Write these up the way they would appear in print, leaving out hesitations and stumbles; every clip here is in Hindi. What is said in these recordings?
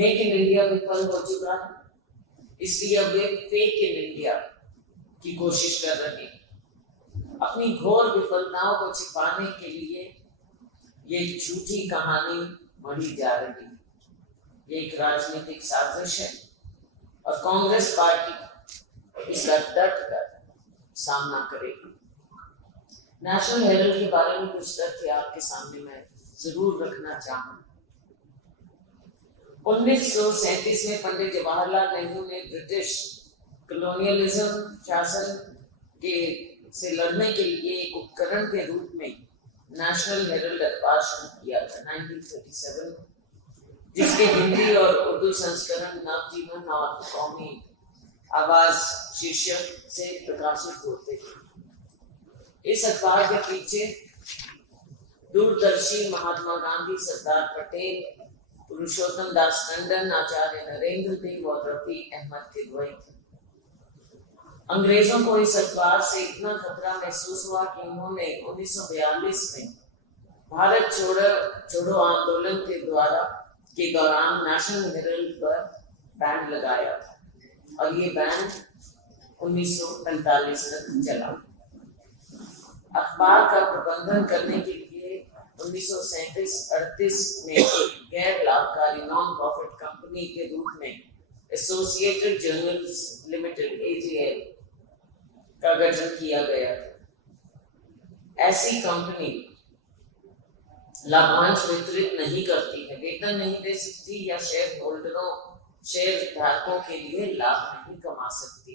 मेक इन इंडिया विफल हो चुका है, इसलिए अब वे फेक इन इंडिया की कोशिश कर रहे हैं। अपनी घोर विफलताओं को छिपाने के लिए ये झूठी कहानी बढ़ी जा रही है। ये एक राजनीतिक साजिश है और कांग्रेस पार्टी इसका डट कर सामना करेगी। नेशनल हेरल्ड के बारे में कुछ तथ्य आपके सामने मैं जरूर रखना चाहूंगा। 1937 में पंडित जवाहरलाल नेहरू ने ब्रिटिश कॉलोनियलिज्म शासन के से लड़ने के लिए एक उपकरण के रूप में नेशनल हेरल्ड अखबार शुरू किया था 1937, जिसके हिंदी और उर्दू संस्करण नवजीवन और कौमी आवाज शीर्षक से प्रकाशित होते थे। इस अखबार के पीछे दूरदर्शी महात्मा गांधी, सरदार पटेल, पुरुषोत्तम दास टंडन, आचार्य नरेंद्र देव और रफी अहमद किदवई थे। अंग्रेजों को इस अखबार से इतना खतरा महसूस हुआ कि उन्होंने 1942 में भारत छोड़ो आंदोलन के दौरान नेशनल हेरल्ड पर बैन लगाया था और ये बैन 1945 तक चला। अखबार का प्रबंधन करने के लिए 1937-38 में एक गैर लाभकारी नॉन प्रॉफिट कंपनी के रूप में एसोसिएटेड जर्नल्स लिमिटेड (AJL) का गठन किया गया था। ऐसी कंपनी लाभांश वितरित नहीं करती है, वेतन नहीं दे सकती या शेयर धारकों के लिए लाभ नहीं कमा सकती।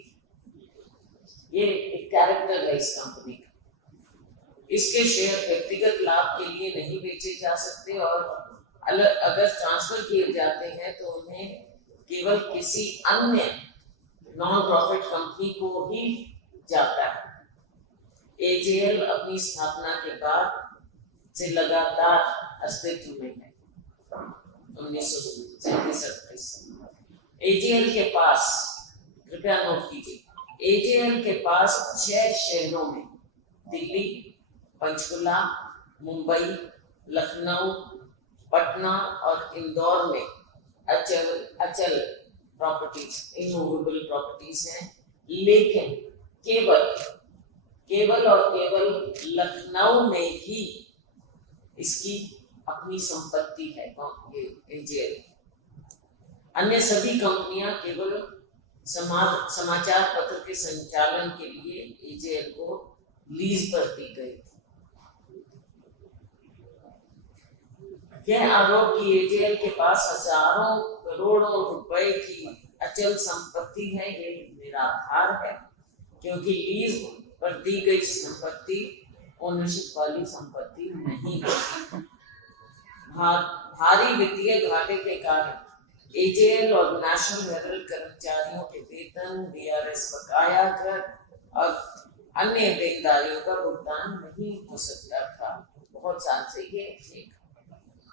ये एक कैरेक्टर है इस कंपनी का। इसके शेयर व्यक्तिगत लाभ के लिए नहीं बेचे जा सकते और अगर ट्रांसफर किए जाते हैं तो उन्हें केवल किसी अन्य नॉन प्रॉफिट कंपनी को ही जाता है। AJL अपनी स्थापना के बाद से लगातार अस्तित्व में है। 1937-38 AJL के पास, कृपया नोट कीजिए, AJL के पास 6 शहरों में दिल्ली, पंचकुला, मुंबई, लखनऊ, पटना और इंदौर में अचल प्रॉपर्टीज, इमूवेबल प्रॉपर्टीज हैं, लेकिन केवल लखनऊ में ही इसकी अपनी संपत्ति है ये AJL। अन्य सभी कंपनियां केवल समाचार पत्र के संचालन के लिए AJL को लीज पर दी गई। यह आरोप कि AJL के पास हजारों करोड़ों रुपए की अचल संपत्ति है, ये निराधार है, क्योंकि लीज पर दी गई संपत्ति ओनरशिप वाली संपत्ति नहीं है। भारी वित्तीय घाटे के कारण AJL और नेशनल हेरल्ड कर्मचारियों के वेतन, VRS बकाया कर और अन्य देनदारियों का भुगतान नहीं हो सकता था। बहुत साल से ये एक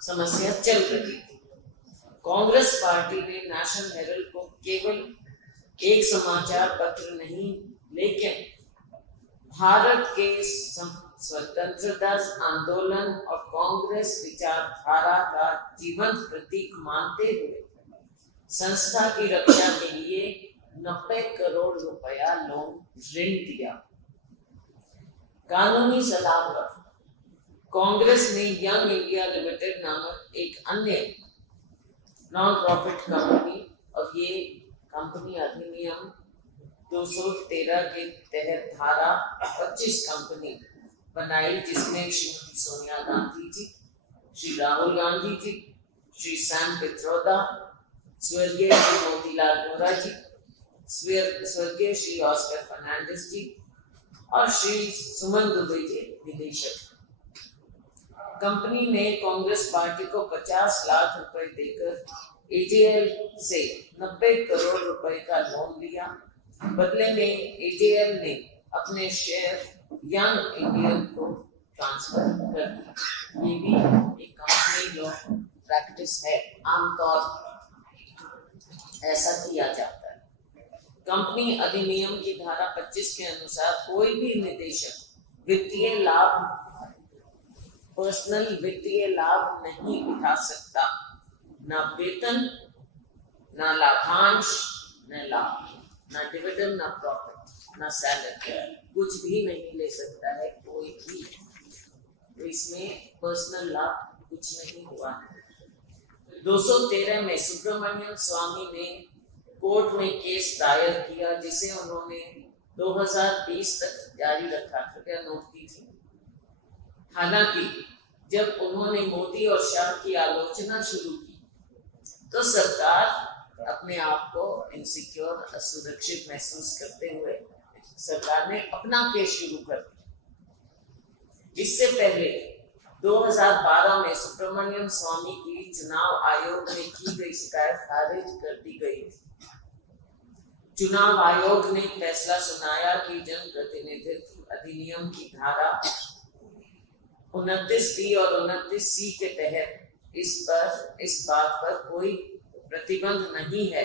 समस्या चल रही थी। कांग्रेस पार्टी ने नेशनल हेरल्ड को केवल एक समाचार पत्र नहीं, लेकिन भारत के स्वतंत्रता आंदोलन और कांग्रेस विचारधारा का जीवंत प्रतीक मानते हुए संस्था की रक्षा के लिए 90 करोड़ रुपया ऋण दिया। कानूनी सलाह पर कांग्रेस ने यंग इंडिया लिमिटेड नामक एक अन्य नॉन प्रॉफिट कंपनी और ये कंपनी अधिनियम 213 के तहत धारा 25 कंपनी बनाई, जिसमें श्रीमती सोनिया गांधी जी, श्री राहुल गांधी जी, श्री सैम पित्रोदा, स्वर्गीय श्री मोतीलाल वोरा जी, स्वर्गीय श्री ऑस्कर फर्नांडिस जी और श्री सुमन दुबे जी निदेशक। कंपनी ने कांग्रेस पार्टी को 50 लाख रुपए देकर AJL से 90 करोड़ रुपए का लोन लिया। बदले में AJL ने अपने शेयर यंग इंडियन को ट्रांसफर कर दिया। ये भी एक कंपनी लॉ प्रैक्टिस है, आमतौर पर ऐसा किया जाता है। कंपनी अधिनियम की धारा 25 के अनुसार कोई भी निदेशक वित्तीय लाभ, पर्सनल वित्तीय लाभ नहीं उठा सकता, ना वेतन, ना लाभांश, न लाभ, ना डिविडेंड, ना प्रॉफिट, ना सैलरी, कुछ भी नहीं ले सकता है कोई भी। तो इसमें पर्सनल लाभ कुछ नहीं हुआ है। 213 में सुब्रमण्यम स्वामी ने कोर्ट में केस दायर किया जिसे उन्होंने 2020 तक जारी रखा, कृपया नोट कीजिए। हालांकि जब उन्होंने मोदी और शाह की आलोचना शुरू की तो सरकार अपने आप को इनसिक्योर, असुरक्षित महसूस करते हुए सरकार ने अपना केस शुरू कर दिया। इससे पहले 2012 में सुब्रमण्यम स्वामी की चुनाव आयोग में की गई शिकायत खारिज कर दी गई थी। चुनाव आयोग ने फैसला सुनाया कि जन प्रतिनिधित्व अधिनियम की धारा 29B और 29C के तहत इस बात पर कोई प्रतिबंध नहीं है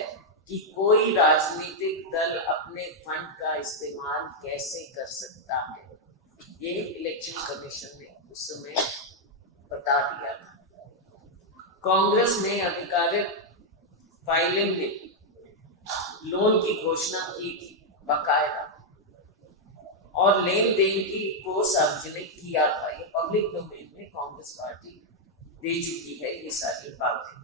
कि कोई राजनीतिक दल अपने फंड का इस्तेमाल कैसे कर सकता है। ये इलेक्शन कमीशन ने उस समय बता दिया था। कांग्रेस ने आधिकारिक फाइलिंग में लोन की घोषणा की थी बकायदा, और लेन देन को सार्वजनिक किया था। ये पब्लिक डोमेन में कांग्रेस पार्टी दे चुकी है ये सारी बातें।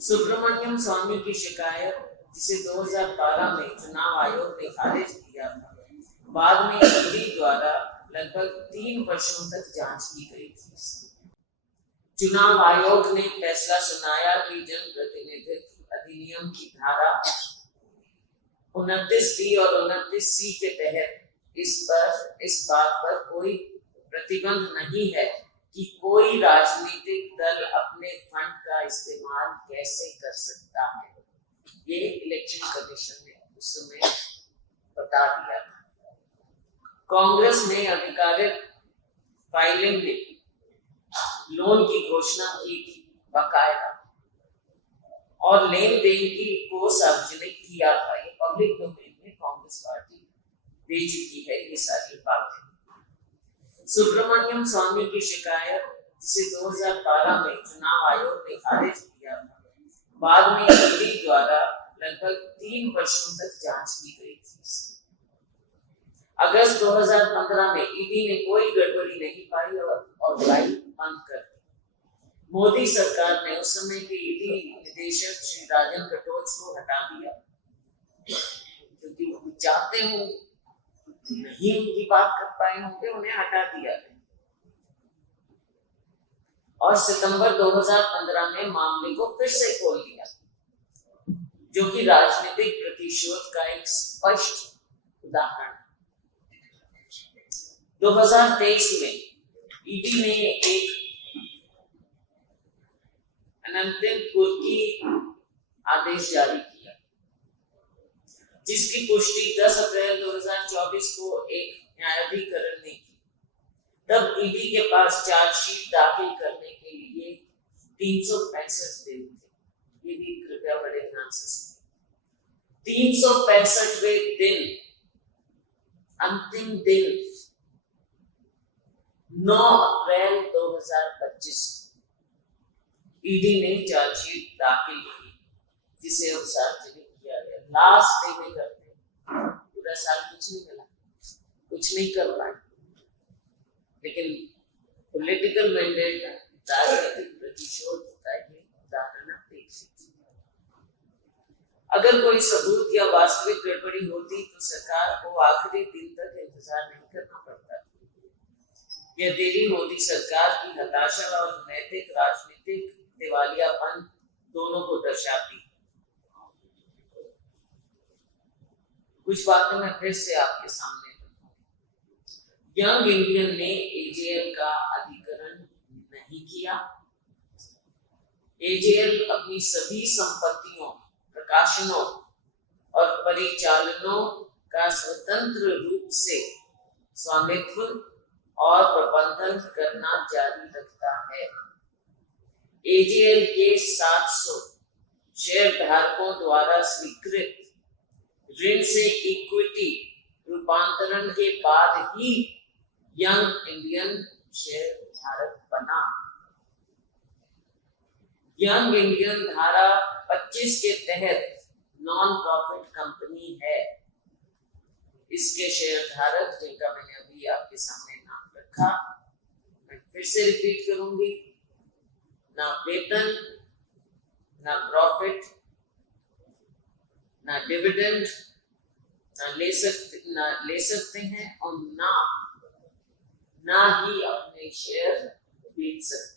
सुब्रमण्यम स्वामी की शिकायत, जिसे 2012 में चुनाव आयोग ने खारिज किया था, बाद में ईडी द्वारा लगभग 3 वर्षों तक जांच की गई थी। चुनाव आयोग ने फैसला सुनाया कि जन प्रतिनिधित्व अधिनियम की धारा 29B और 29C के तहत इस बात पर कोई प्रतिबंध नहीं है कि कोई राजनीतिक दल अपने फंड का इस्तेमाल कैसे कर सकता है। ये इलेक्शन कमीशन ने उस समय बता दिया था। कांग्रेस ने आधिकारिक फाइलिंग में लोन की घोषणा की थी बकायदा, और लेन देन को सार्वजनिक किया था। ये पब्लिक डोमेन में कांग्रेस पार्टी दे चुकी है ये सारी बातें। सुब्रमण्यम स्वामी की शिकायत, जिसे 2012 में चुनाव आयोग ने खारिज किया था, बाद में ईडी द्वारा लगभग 3 वर्षों तक जांच की गई थी। अगस्त 2015 में ईडी ने कोई गड़बड़ी नहीं पाई और फाइल बंद कर दी। मोदी सरकार ने उस समय के ईडी निदेशक श्री राजन कटोच को हटा दिया, क्योंकि वो चाहते हो नहीं उनकी बात कर पाए होंगे, उन्हें हटा दिया। और सितंबर 2015 में मामले को फिर से खोल दिया, जो कि राजनीतिक प्रतिशोध का एक स्पष्ट उदाहरण। 2023 में ईडी ने एक अनंतिम कुर्की आदेश जारी किया, जिसकी पुष्टि 10 अप्रैल 2024 को एक न्यायाधिकरण ने की। तब ईडी के पास चार्जशीट दाखिल करने के लिए 365 दिन थे। ये भी कृपया बड़े ध्यान से सुनिए। 365वें दिन, अंतिम दिन 9 अप्रैल 2025 ईडी ने चार्जशीट दाखिल की, जिसे अब सार्वजनिक किया गया। लास्ट डे में करते, पूरा साल कुछ नहीं मिला, कुछ नहीं कर पाए, लेकिन पॉलिटिकल मैंडेट का राजनीतिक प्रतिशोध होता है। उदाहरण आप देख सकते। अगर कोई सबूत या वास्तविक गड़बड़ी होती तो सरकार को आखिरी दिन तक इंतजार नहीं करना पड़ता। यह देरी मोदी सरकार की हताशा और नैतिक राजनीतिक दिवालियापन दोनों को दर्शाती। कुछ बातें मैं फिर से आपके सामने रखूं। यंग इंडियन ने एजेएल का अधिग्रहण नहीं किया। एजेएल अपनी सभी संपत्तियों, प्रकाशनों और परिचालनों का स्वतंत्र रूप से स्वामित्व और प्रबंधन करना जारी रखता है। एजेएल के 700 शेयर धारकों द्वारा स्वीकृत ऋण से इक्विटी रूपांतरण के बाद ही यंग इंडियन शेयर धारक बना। यंग इंडियन धारा 25 के तहत नॉन प्रॉफिट कंपनी है। इसके शेयर धारक जिनका मैंने अभी आपके सामने नाम रखा, मैं फिर से रिपीट करूंगी, ना वेतन, ना प्रॉफिट, ना डिविडेंड, ना ले सकते हैं और ना ही अपने शेयर बेच सकते हैं।